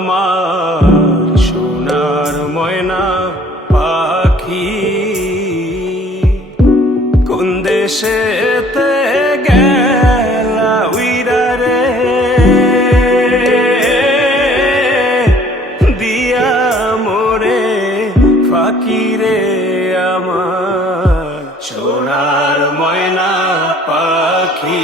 আমার সোনার ময়না পাখি কোন দেশেতে গেলা উইরা রে দিয়া মোরে ফাঁকি রে আমার সোনার ময়না পাখি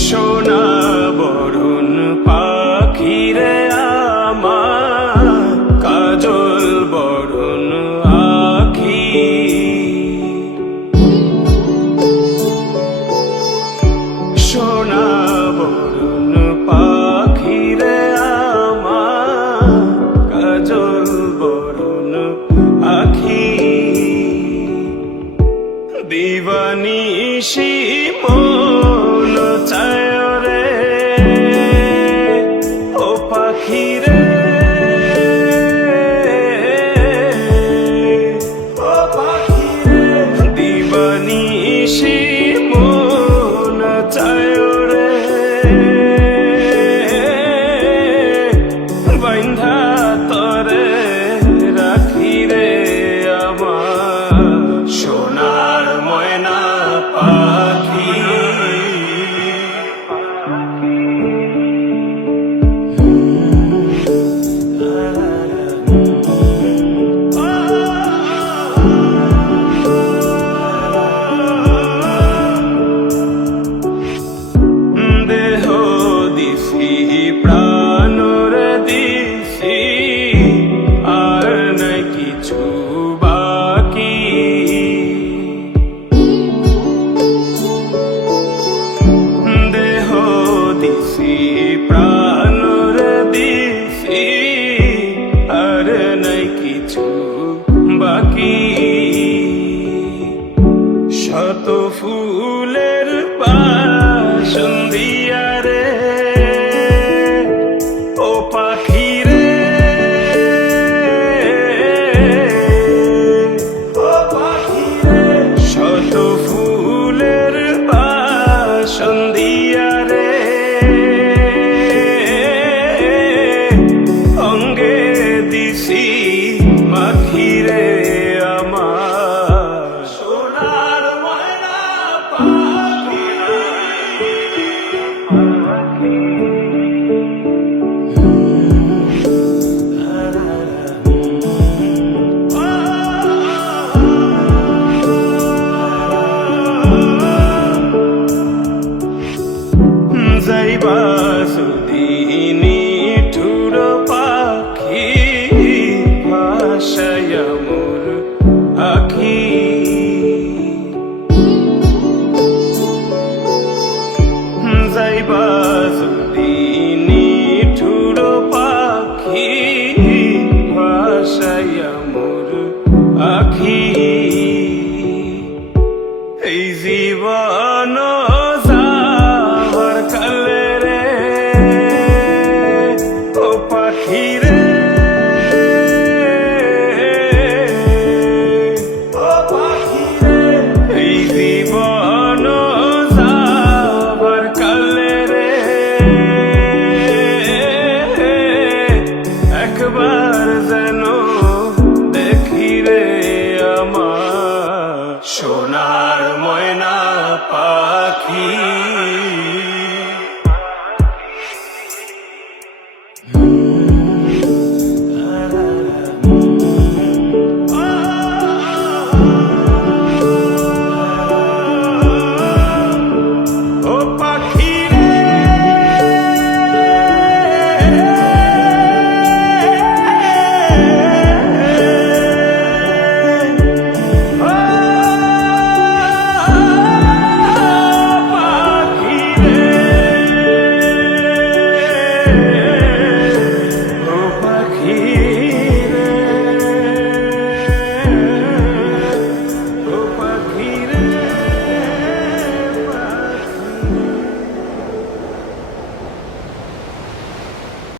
সোনা বরণ পাখি রে আমার কাজল বরণ আখি সোনা বরণ পাখি রে আমার কাজল বরণ আখি দিবানিশি মন চায় রে ও পাখি রে ও পাখি রে দিবানিশি মন চায় রে বাইন্ধা তরে রাখি রে আমার সোনার ময়না পাখি দেহ দিছি প্রাণর দিছি আর নাই কিছু বাকি দেহ দিছি প্রাণর দিছি আর নাই কিছু বাকি শত ফুলের বাসন দিয়া রে ও পাখি রে ও পাখি রে শত ফুলের বাসন দিয়া রে অঙ্গে দিছি মাখি রে আমার সোনার ময়না পাখি যাইবা যদি নিঠুর পাখি ভাষায় মোর আখি যাইবা যদি নিঠুর পাখি ভাষায় মোর আখি এই জীবন যাবার কালে রে ও পাখি রে ও পাখি রে এই জীবন যাবার কালে রে একবার যেন দেখি রে আমার সোনার ময়না পাখি